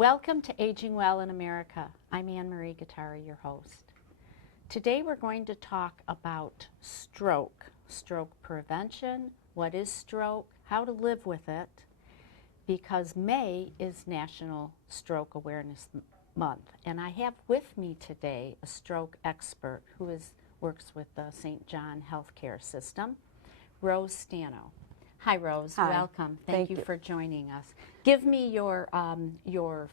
Welcome to Aging Well in America. I'm Anne Marie Gattari, your host. Today we're going to talk about stroke prevention, what is stroke, how to live with it, because May is National Stroke Awareness Month. And I have with me today a stroke expert who works with the St. John Healthcare System, Rose Stano. Hi, Rose. Hi. Welcome. Thank you for joining us. Give me your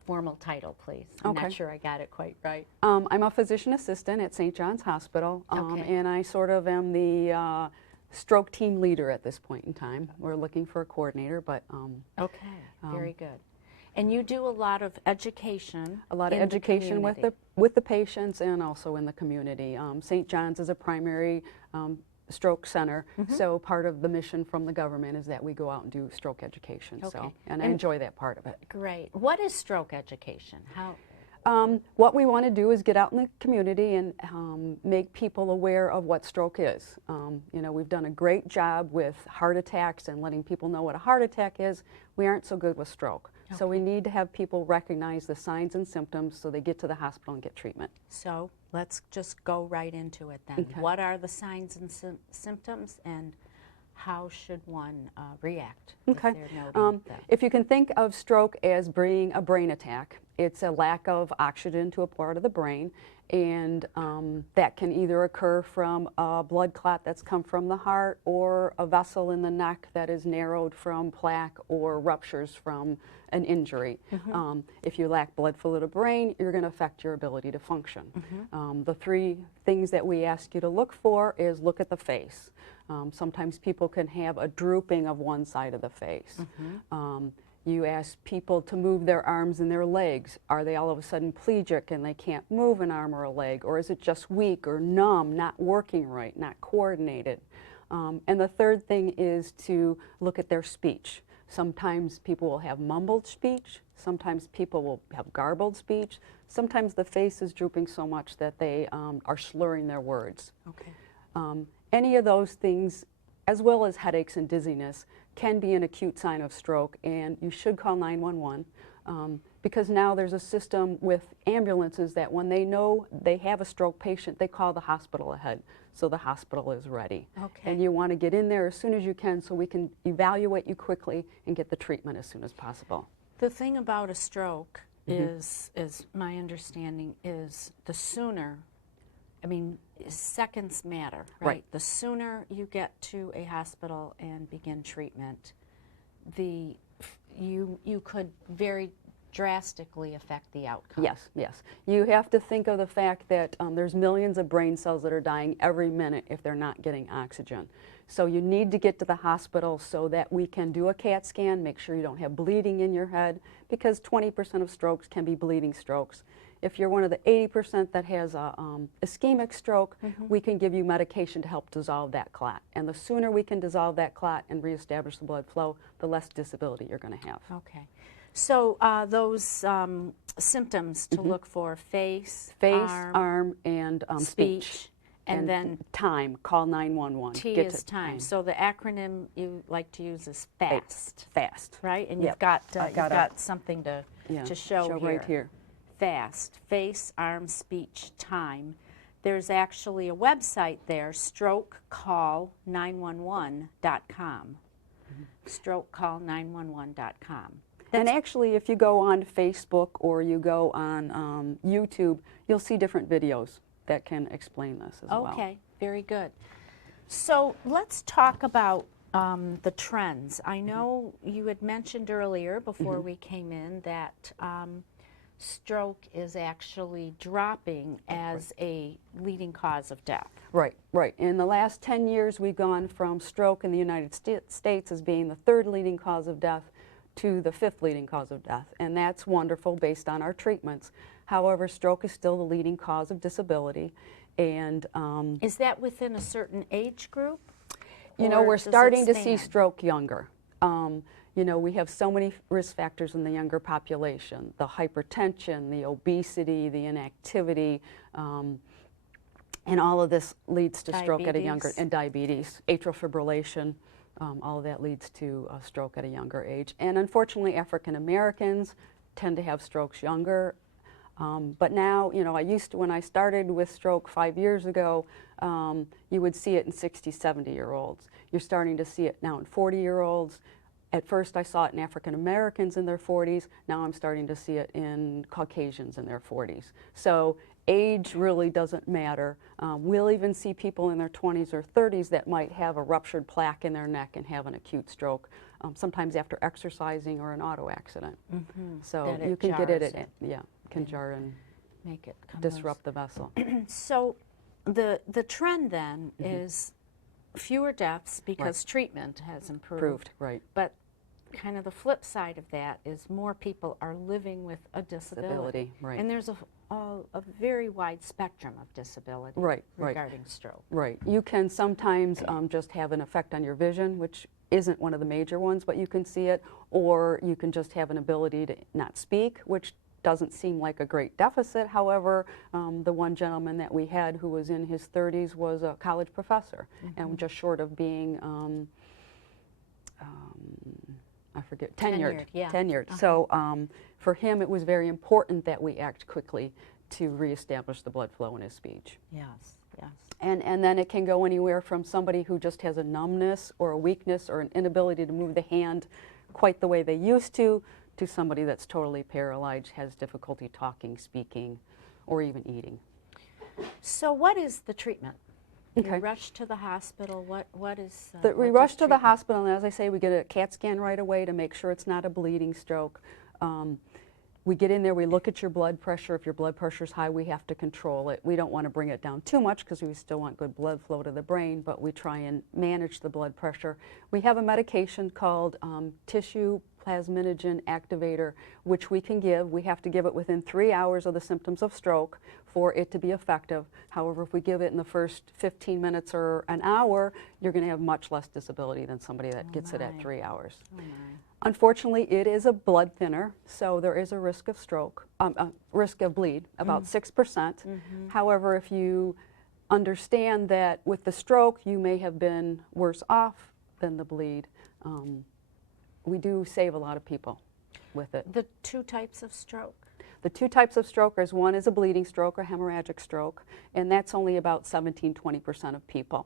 formal title, please. I'm not sure I got it quite right. I'm a physician assistant at St. John's Hospital, and I sort of am the stroke team leader at this point in time. We're looking for a coordinator, but very good. And you do a lot of education. A lot of education with the patients and also in the community. St. John's is a primary stroke center, so part of the mission from the government is that we go out and do stroke education. And I enjoy that part of it. Great. What is stroke education? How? What we want to do is get out in the community and make people aware of what stroke is. You know, we've done a great job with heart attacks and letting people know what a heart attack is. We aren't so good with stroke. So we need to have people recognize the signs and symptoms so they get to the hospital and get treatment. So let's just go right into it then. What are the signs and symptoms, and how should one react if they're noting them? If you can think of stroke as being a brain attack, it's a lack of oxygen to a part of the brain, and that can either occur from a blood clot that's come from the heart or a vessel in the neck that is narrowed from plaque or ruptures from an injury. If you lack blood flow to the brain, you're going to affect your ability to function. The three things that we ask you to look for is look at the face. Sometimes people can have a drooping of one side of the face. You ask people to move their arms and their legs. Are they all of a sudden plegic and they can't move an arm or a leg? Or is it just weak or numb, not working right, not coordinated? And the third thing is to look at their speech. Sometimes people will have mumbled speech. Sometimes people will have garbled speech. Sometimes the face is drooping so much that they are slurring their words. Any of those things, as well as headaches and dizziness, can be an acute sign of stroke, and you should call 911 because now there's a system with ambulances that when they know they have a stroke patient, they call the hospital ahead, so the hospital is ready. And you want to get in there as soon as you can so we can evaluate you quickly and get the treatment as soon as possible. The thing about a stroke is my understanding is the sooner, I mean, seconds matter, right? The sooner you get to a hospital and begin treatment, you could very drastically affect the outcome. Yes, yes. You have to think of the fact that there's millions of brain cells that are dying every minute if they're not getting oxygen. So you need to get to the hospital so that we can do a CAT scan, make sure you don't have bleeding in your head, because 20% of strokes can be bleeding strokes. If you're one of the 80% that has a ischemic stroke, we can give you medication to help dissolve that clot. And the sooner we can dissolve that clot and reestablish the blood flow, the less disability you're going to have. So those symptoms to look for: face, arm, and speech. And then time. Call 911. T is time. So the acronym you like to use is FAST. FAST. Right? And you've got something to show here. Right here. FAST, face, arm, speech, time. There's actually a website there, strokecall911.com. Strokecall911.com. And actually, if you go on Facebook or you go on YouTube, you'll see different videos that can explain this as well. Okay, very good. So let's talk about the trends. I know you had mentioned earlier before we came in that stroke is actually dropping as a leading cause of death. Right. In the last 10 years, we've gone from stroke in the United States as being the third leading cause of death to the fifth leading cause of death, and that's wonderful based on our treatments. However, stroke is still the leading cause of disability, and is that within a certain age group? You know, we're starting to see stroke younger. You know, we have so many risk factors in the younger population: the hypertension, the obesity, the inactivity, and all of this leads to stroke at a younger, and diabetes, atrial fibrillation. All of that leads to a stroke at a younger age. And unfortunately, African Americans tend to have strokes younger. But now, you know, when I started with stroke 5 years ago, you would see it in 60, 70-year-olds. You're starting to see it now in 40-year-olds. At first I saw it in African Americans in their 40s. Now I'm starting to see it in Caucasians in their 40s. So age really doesn't matter. We'll even see people in their 20s or 30s that might have a ruptured plaque in their neck and have an acute stroke, sometimes after exercising or an auto accident. So you can get it at, yeah, can jar and make it come disrupt the vessel. So the trend then is fewer deaths because treatment has improved. Right. But kind of the flip side of that is more people are living with a disability. Right. And there's a very wide spectrum of disability regarding stroke. Right. You can sometimes just have an effect on your vision, which isn't one of the major ones, but you can see it, or you can just have an ability to not speak, which doesn't seem like a great deficit. However, the one gentleman that we had who was in his 30s was a college professor, and just short of being, I forget, tenured. So for him, it was very important that we act quickly to reestablish the blood flow in his speech. Yes, yes. And then it can go anywhere from somebody who just has a numbness or a weakness or an inability to move the hand quite the way they used to somebody that's totally paralyzed, has difficulty talking, speaking, or even eating. So what is the treatment? Okay. You rush to the hospital. What is we rush to the hospital, and as I say, we get a CAT scan right away to make sure it's not a bleeding stroke. We get in there, we look at your blood pressure. If your blood pressure is high, we have to control it. We don't want to bring it down too much because we still want good blood flow to the brain, but we try and manage the blood pressure. We have a medication called tissue plasminogen activator, which we can give. We have to give it within 3 hours of the symptoms of stroke for it to be effective. However, if we give it in the first 15 minutes or an hour, you're going to have much less disability than somebody that gets it at 3 hours. Unfortunately, it is a blood thinner, so there is a risk of stroke, risk of bleed, about 6%. However, if you understand that with the stroke, you may have been worse off than the bleed, we do save a lot of people with it. The two types of stroke? The two types of stroke is one is a bleeding stroke or hemorrhagic stroke, and that's only about 17–20% of people.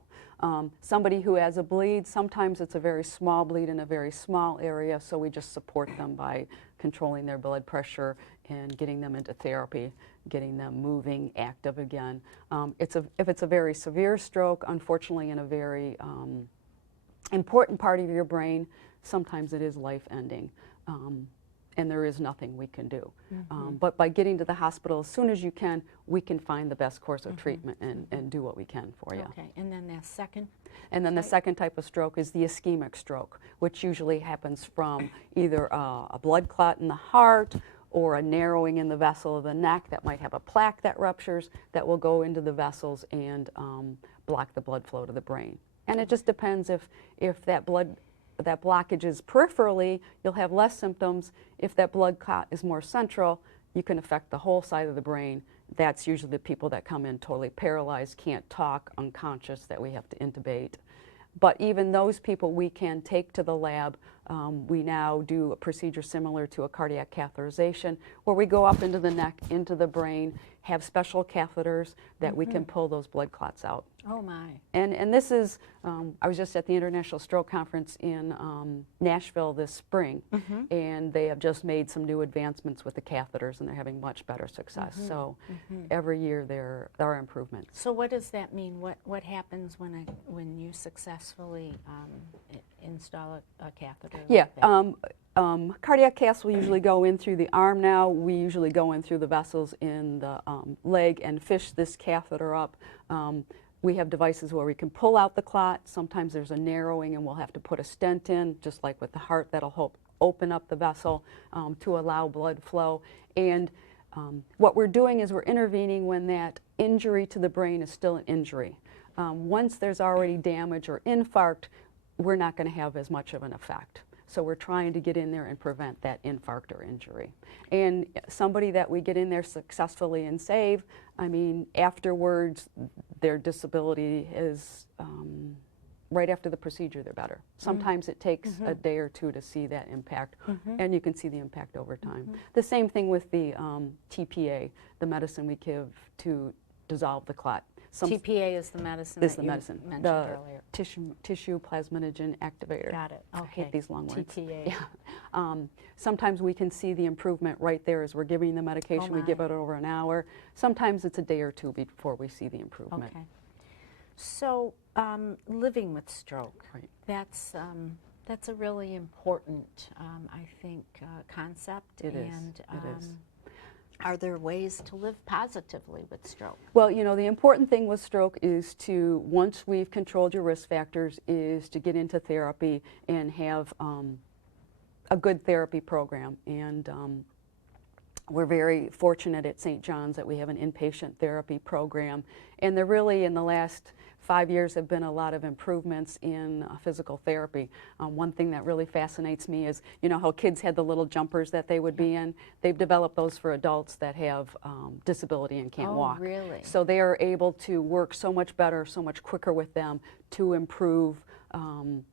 Somebody who has a bleed, sometimes it's a very small bleed in a very small area, so we just support them by controlling their blood pressure and getting them into therapy, getting them moving, active again. If it's a very severe stroke, unfortunately in a very important part of your brain, sometimes it is life-ending, and there is nothing we can do. But by getting to the hospital as soon as you can, we can find the best course of treatment and do what we can for you. Okay, and then the second? And then the second type of stroke is the ischemic stroke, which usually happens from either a blood clot in the heart or a narrowing in the vessel of the neck that might have a plaque that ruptures that will go into the vessels and block the blood flow to the brain. And it just depends if that blockage is peripherally, you'll have less symptoms. If that blood clot is more central, you can affect the whole side of the brain. That's usually the people that come in totally paralyzed, can't talk, unconscious, that we have to intubate. But even those people we can take to the lab. We now do a procedure similar to a cardiac catheterization where we go up into the neck, into the brain, have special catheters that we can pull those blood clots out. Oh my. And this is, I was just at the International Stroke Conference in Nashville this spring, and they have just made some new advancements with the catheters, and they're having much better success. So every year there are improvements. So what does that mean? What happens when you successfully install a catheter? Yeah. Like that? Cardiac caths will usually go in through the arm now. We usually go in through the vessels in the leg and fish this catheter up. We have devices where we can pull out the clot. Sometimes there's a narrowing and we'll have to put a stent in, just like with the heart, that'll help open up the vessel to allow blood flow. And what we're doing is we're intervening when that injury to the brain is still an injury. Once there's already damage or infarct, we're not going to have as much of an effect. So we're trying to get in there and prevent that infarct or injury. And somebody that we get in there successfully and save, I mean, afterwards, their disability is right after the procedure, they're better. Sometimes it takes a day or two to see that impact, and you can see the impact over time. The same thing with the TPA, the medicine we give to dissolve the clot. TPA is the medicine Is that the you medicine. mentioned The earlier. tissue plasminogen activator. Got it. I Okay. hate these long words. TPA. Yeah. Sometimes we can see the improvement right there as we're giving the medication. We give my. it over an hour. Sometimes it's a day or two before we see the improvement. Okay. So living with stroke, Right. that's a really important, I think, concept. It is. And It is. are there ways to live positively with stroke? Well, you know, the important thing with stroke is to, once we've controlled your risk factors, is to get into therapy and have a good therapy program. And we're very fortunate at St. John's that we have an inpatient therapy program. And there really, in the last 5 years, have been a lot of improvements in physical therapy. One thing that really fascinates me is, you know, how kids had the little jumpers that they would be in. They've developed those for adults that have disability and can't walk. Oh, really? So they are able to work so much better, so much quicker with them to improve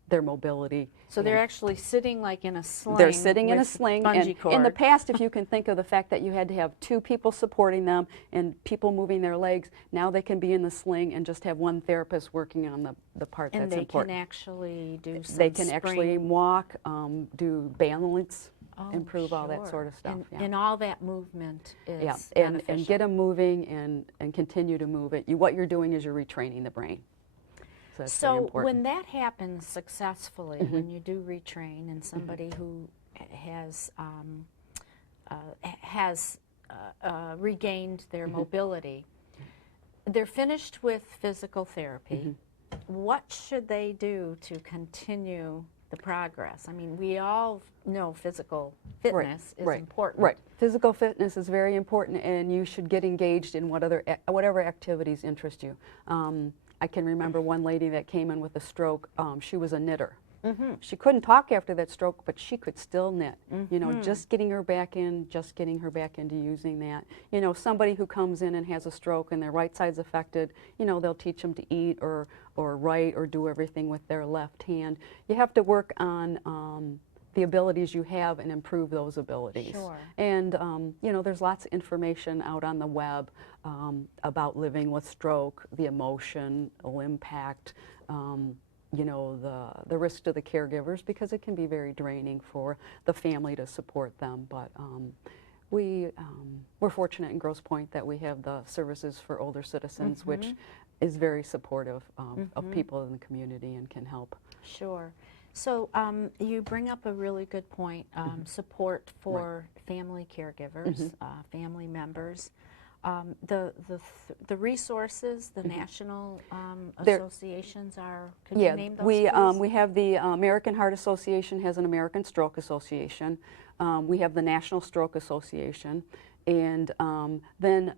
their mobility. So they're actually sitting like in a sling. They're sitting in a with sling. bungee And cord. in the past, if you can think of the fact that you had to have 2 people supporting them and people moving their legs, now they can be in the sling and just have one therapist working on the part and that's they important. can actually do some They can actually spring- walk, do balance, Oh, improve all that sure. sort of stuff. And, yeah. and all that movement is Yeah, and beneficial. get them moving and continue to move it. What you're doing is you're retraining the brain. So that's very So important. when that happens successfully, when you do retrain and somebody who has regained their mobility, they're finished with physical therapy, what should they do to continue the progress? I mean, we all know physical fitness is important. Right. Physical fitness is very important, and you should get engaged in whatever activities interest you. I can remember one lady that came in with a stroke. She was a knitter. She couldn't talk after that stroke, but she could still knit. You know, just getting her back into using that. You know, somebody who comes in and has a stroke and their right side's affected, you know, they'll teach them to eat or write or do everything with their left hand. You have to work on the abilities you have and improve those abilities. Sure. And you know, there's lots of information out on the web about living with stroke, the emotional impact, you know, the risk to the caregivers, because it can be very draining for the family to support them. But we're fortunate in Grosse Pointe that we have the services for older citizens, which is very supportive of people in the community and can help. Sure. So you bring up a really good point, support for family caregivers, family members. The resources, the national associations are, could you name those, please? We have the American Heart Association has an American Stroke Association. We have the National Stroke Association. And then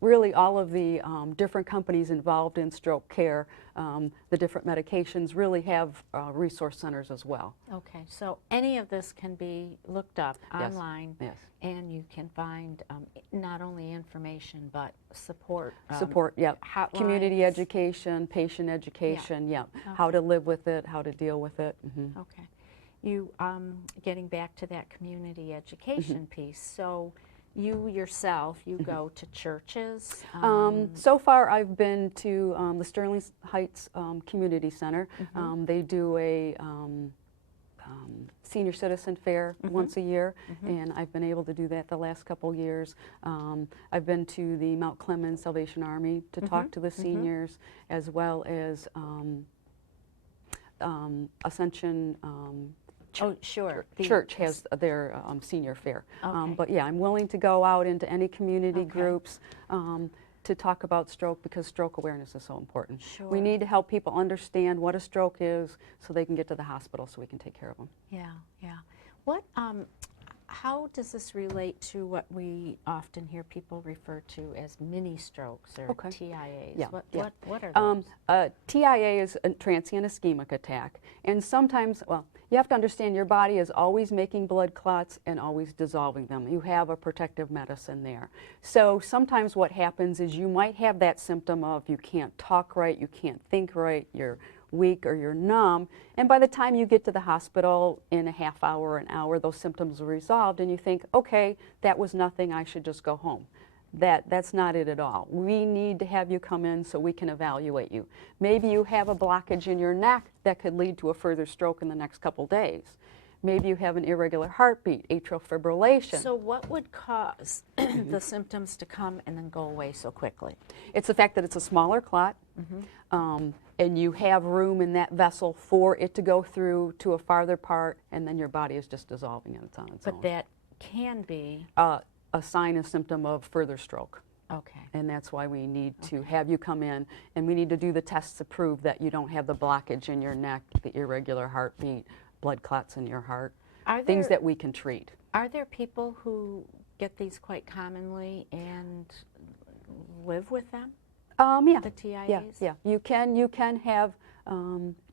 really all of the different companies involved in stroke care, the different medications really have resource centers as well. Okay, so any of this can be looked up online, Yes. and you can find not only information but support. Support, yep. Hotlines. Community education, patient education, yep. How to live with it, how to deal with it. Okay. You, getting back to that community education piece, so you yourself, you go to churches? So far I've been to the Sterling Heights Community Center. They do a senior citizen fair once a year, and I've been able to do that the last couple years. I've been to the Mount Clemens Salvation Army to talk to the seniors, as well as Ascension Church has their senior fair. Okay. But yeah, I'm willing to go out into any community groups to talk about stroke, because stroke awareness is so important. Sure. We need to help people understand what a stroke is so they can get to the hospital so we can take care of them. Yeah, yeah. What, how does this relate to what we often hear people refer to as mini strokes or TIAs? Yeah, What are those? TIA is a transient ischemic attack, and sometimes, well, You have to understand your body is always making blood clots and always dissolving them. You have a protective medicine there. So sometimes what happens is you might have that symptom of you can't talk right, you can't think right, you're weak or you're numb, and by the time you get to the hospital in a half hour, an hour, those symptoms are resolved and you think, okay, that was nothing, I should just go home. That's not it at all. We need to have you come in so we can evaluate you. Maybe you have a blockage in your neck that could lead to a further stroke in the next couple days. Maybe you have an irregular heartbeat, atrial fibrillation. So what would cause the symptoms to come and then go away so quickly? It's the fact that it's a smaller clot, and you have room in that vessel for it to go through to a farther part, and then your body is just dissolving on its own. But that can be a sign and symptom of further stroke. okay. And that's why we need to have you come in, and we need to do the tests to prove that you don't have the blockage in your neck, the irregular heartbeat, blood clots in your heart, things that we can treat. Are there people who get these quite commonly and live with them? Yeah. The TIAs? Yeah. You can have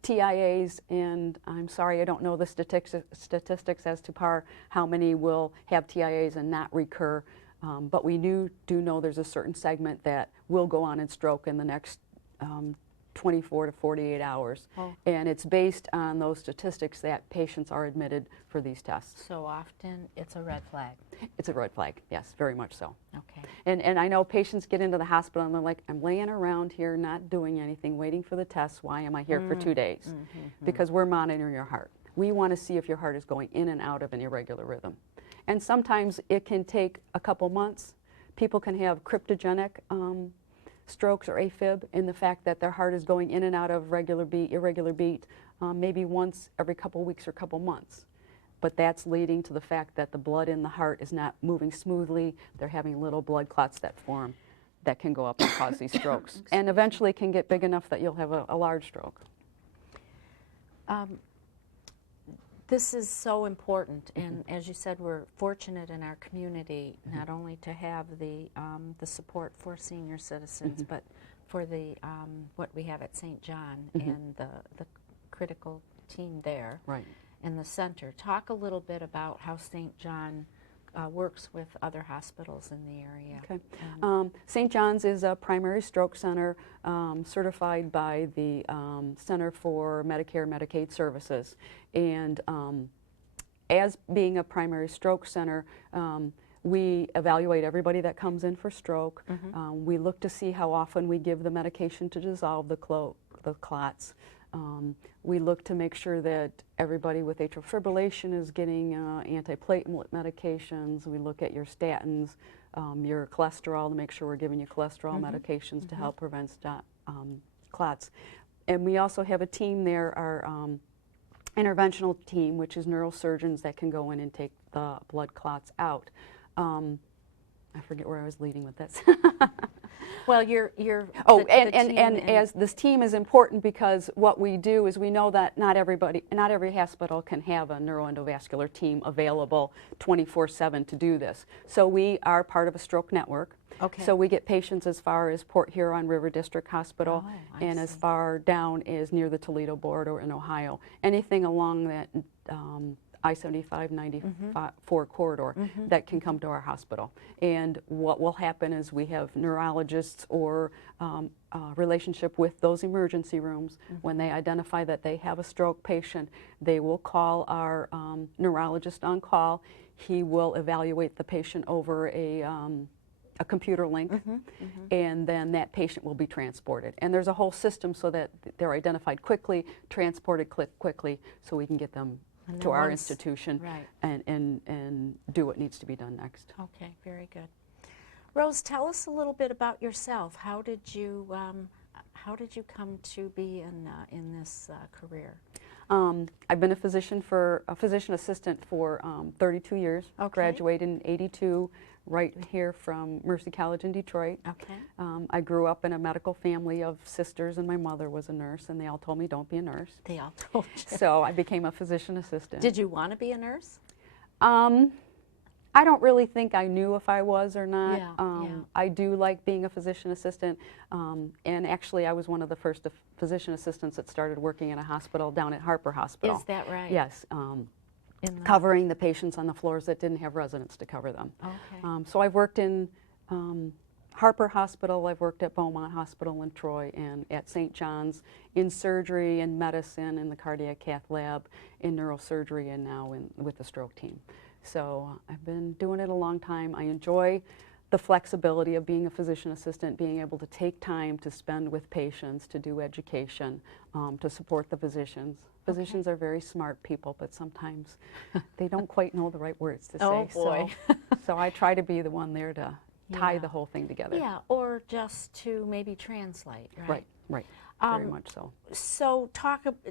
TIAs, and I'm sorry I don't know the statistics as to how many will have TIAs and not recur, but we do know there's a certain segment that will go on and stroke in the next 24 to 48 hours. Oh. And it's based on those statistics that patients are admitted for these tests. So often it's a red flag. It's a red flag, yes, very much so. Okay. And I know patients get into the hospital and they're like, I'm laying around here not doing anything, waiting for the tests. Why am I here for 2 days? Because we're monitoring your heart. We want to see if your heart is going in and out of an irregular rhythm. And sometimes it can take a couple months. People can have cryptogenic strokes or AFib in the fact that their heart is going in and out of irregular beat, maybe once every couple weeks or couple months. But that's leading to the fact that the blood in the heart is not moving smoothly. They're having little blood clots that form that can go up and cause these strokes. And eventually can get big enough that you'll have a large stroke. This is so important, and as you said, we're fortunate in our community not only to have the support for senior citizens, but for the what we have at St. John and the critical team there, right, and the center. Talk a little bit about how St. John works with other hospitals in the area. Okay. St. John's is a primary stroke center certified by the Center for Medicare and Medicaid Services. And as being a primary stroke center, we evaluate everybody that comes in for stroke. We look to see how often we give the medication to dissolve the clots. We look to make sure that everybody with atrial fibrillation is getting antiplatelet medications. We look at your statins, your cholesterol to make sure we're giving you cholesterol medications to help prevent clots. And we also have a team there, our interventional team, which is neurosurgeons that can go in and take the blood clots out. I forget where I was leading with this. Well, as this team is important because what we do is we know that not every hospital can have a neuroendovascular team available 24/7 to do this. So we are part of a stroke network. Okay. So we get patients as far as Port Huron River District Hospital and as far down as near the Toledo border in Ohio. Anything along that I-75, 94 corridor that can come to our hospital. And what will happen is we have neurologists or relationship with those emergency rooms. When they identify that they have a stroke patient, they will call our neurologist on call. He will evaluate the patient over a computer link, and then that patient will be transported. And there's a whole system so that they're identified quickly, transported quickly, so we can get them to our institution and do what needs to be done next. Okay, very good. Rose, tell us a little bit about yourself. How did you come to be in this career? I've been a physician assistant for 32 years. Okay. Graduated in '82, right here from Mercy College in Detroit. Okay. I grew up in a medical family of sisters, and my mother was a nurse, and they all told me, don't be a nurse. They all told you. So I became a physician assistant. Did you want to be a nurse? I don't really think I knew if I was or not. Yeah. I do like being a physician assistant, and actually I was one of the first physician assistants that started working in a hospital down at Harper Hospital. Is that right? Yes, covering the patients on the floors that didn't have residents to cover them. Okay. So I've worked in Harper Hospital, I've worked at Beaumont Hospital in Troy, and at St. John's in surgery and medicine, in the cardiac cath lab, in neurosurgery, and now with the stroke team. So I've been doing it a long time. I enjoy the flexibility of being a physician assistant, being able to take time to spend with patients, to do education, to support the physicians. Physicians are very smart people, but sometimes they don't quite know the right words to say. Oh boy. So I try to be the one there to tie Yeah. the whole thing together. Yeah, or just to maybe translate, right? Right, very much so. So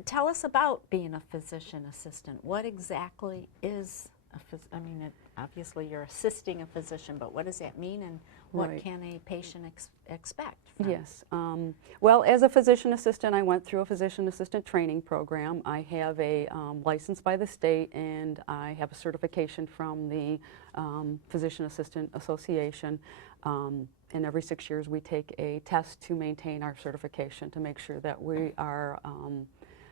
tell us about being a physician assistant. What exactly is I mean, obviously you're assisting a physician, but what does that mean, and what Right. can a patient expect from? Yes. Well, as a physician assistant, I went through a physician assistant training program. I have a license by the state, and I have a certification from the Physician Assistant Association. And every 6 years we take a test to maintain our certification, to make sure that we are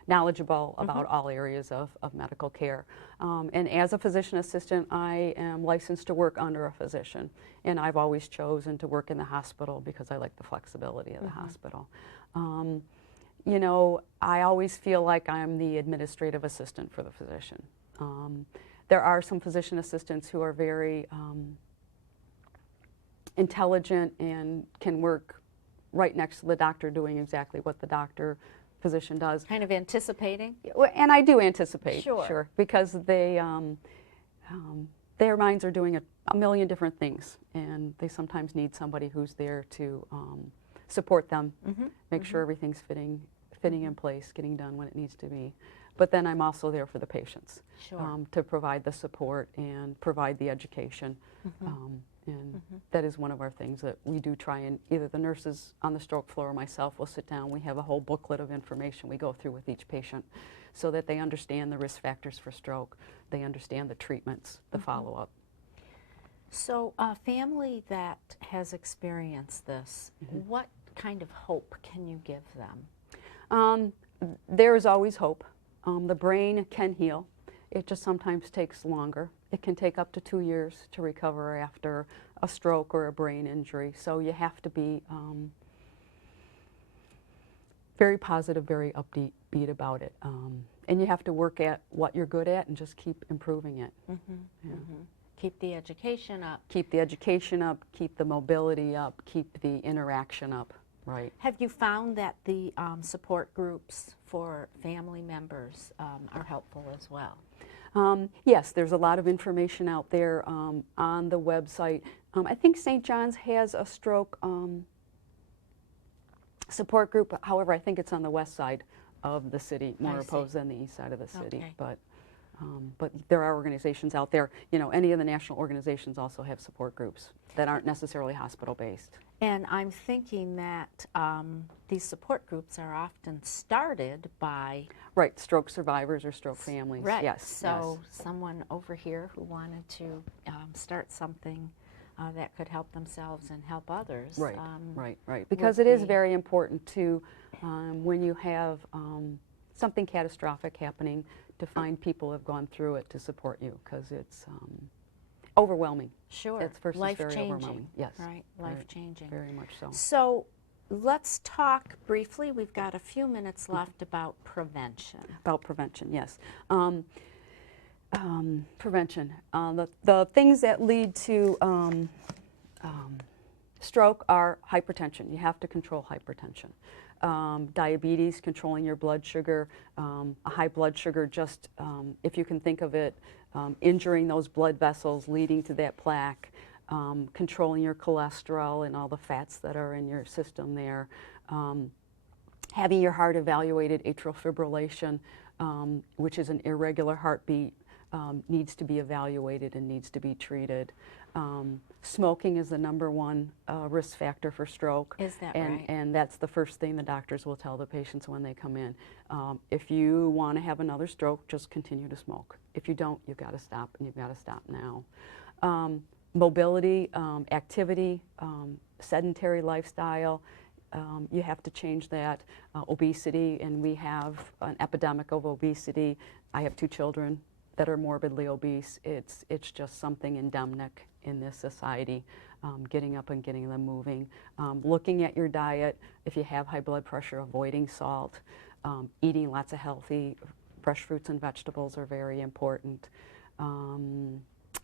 knowledgeable about all areas of medical care. And as a physician assistant, I am licensed to work under a physician. And I've always chosen to work in the hospital because I like the flexibility of the hospital. You know, I always feel like I'm the administrative assistant for the physician. There are some physician assistants who are very intelligent and can work right next to the doctor, doing exactly what the physician does. Kind of anticipating? And I do anticipate, Sure. because they, their minds are doing a million different things, and they sometimes need somebody who's there to support them, make sure everything's fitting in place, getting done when it needs to be. But then I'm also there for the patients, to provide the support and provide the education. And that is one of our things that we do try, and either the nurses on the stroke floor or myself will sit down. We have a whole booklet of information we go through with each patient so that they understand the risk factors for stroke, they understand the treatments, the follow-up. So a family that has experienced this, what kind of hope can you give them? There is always hope. The brain can heal. It just sometimes takes longer. It can take up to 2 years to recover after a stroke or a brain injury. So you have to be very positive, very upbeat about it. And you have to work at what you're good at and just keep improving it. Keep the education up. Keep the education up, keep the mobility up, keep the interaction up. Right. Have you found that the support groups for family members are helpful as well? Yes, there's a lot of information out there on the website. I think St. John's has a stroke support group. However, I think it's on the west side of the city, more opposed than the east side of the city. Okay. But there are organizations out there. You know, any of the national organizations also have support groups that aren't necessarily hospital-based. And I'm thinking that these support groups are often started by... Right, stroke survivors or stroke families. Right, Yes. so someone over here who wanted to start something that could help themselves and help others. Right, right. Because it is very important to, when you have something catastrophic happening, to find people who have gone through it to support you, because it's overwhelming. Sure, It's first very overwhelming. life-changing. Yes. Right, life-changing. Very much so. So let's talk briefly, we've got a few minutes left, about prevention. About prevention, yes. Prevention. The things that lead to stroke are hypertension. You have to control hypertension. Diabetes, controlling your blood sugar. A high blood sugar, just if you can think of it, injuring those blood vessels, leading to that plaque. Controlling your cholesterol and all the fats that are in your system there. Having your heart evaluated, atrial fibrillation, which is an irregular heartbeat, needs to be evaluated and needs to be treated. Smoking is the #1 risk factor for stroke. Is that and, right? And that's the first thing the doctors will tell the patients when they come in. If you want to have another stroke, just continue to smoke. If you don't, you've got to stop, and you've got to stop now. Mobility, activity, sedentary lifestyle, you have to change that. Obesity, and we have an epidemic of obesity. I have 2 children that are morbidly obese. It's just something endemic in this society. Getting up and getting them moving. Looking at your diet, if you have high blood pressure, avoiding salt. Eating lots of healthy, fresh fruits and vegetables are very important.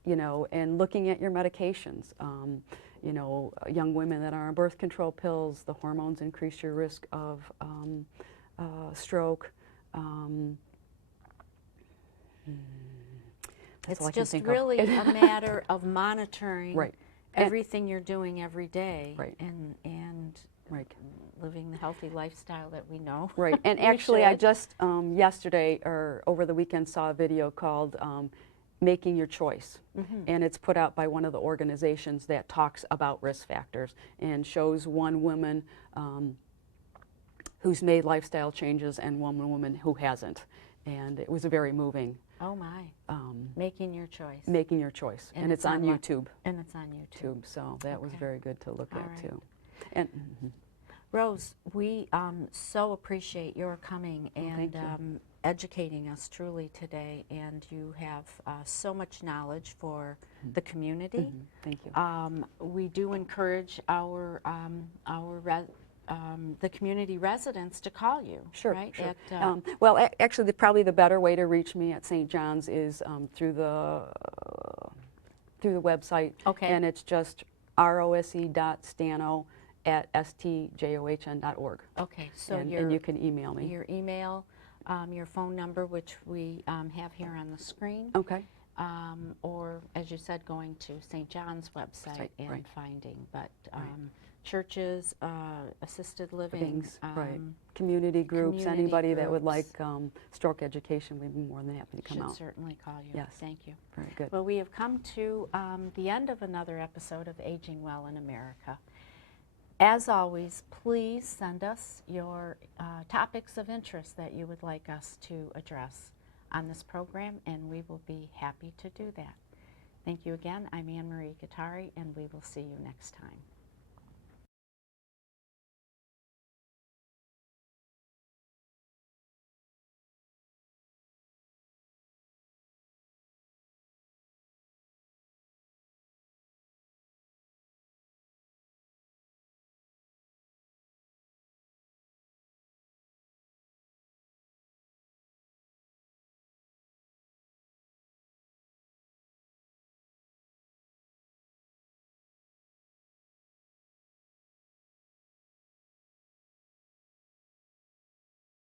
You know, and looking at your medications. You know, young women that are on birth control pills, the hormones increase your risk of stroke. That's all I It's can just think really of. a matter of monitoring Right. everything you're doing every day, Right. and Right. living the healthy lifestyle that we know. Right, and we actually I should. just yesterday or over the weekend saw a video called Making Your Choice, and it's put out by one of the organizations that talks about risk factors and shows one woman who's made lifestyle changes and one woman who hasn't, and it was very moving. Oh my, Making Your Choice. Making Your Choice, and it's on what? YouTube. And it's on YouTube. So that was Okay. very good to look All at right. too. And Rose, we so appreciate your coming and thank you. Educating us truly today, and you have so much knowledge for the community. Thank you. We do encourage the community residents to call you. Sure, right? sure. At, Well, actually, probably the better way to reach me at St. John's is through the website. Okay. And it's just rose.stano@stjohn.org. okay, so And you can email me. your email, your phone number, which we have here on the screen, Okay. or as you said, going to St. John's website Right, and right. finding, but churches, assisted living, Things, right. Community groups, community anybody that would like groups. stroke education, we'd be more than happy to come should out. certainly call you. Yes. Thank you. Very good. Well, we have come to the end of another episode of Aging Well in America. As always, please send us your topics of interest that you would like us to address on this program, and we will be happy to do that. Thank you again. I'm Anne Marie Gattari, and we will see you next time.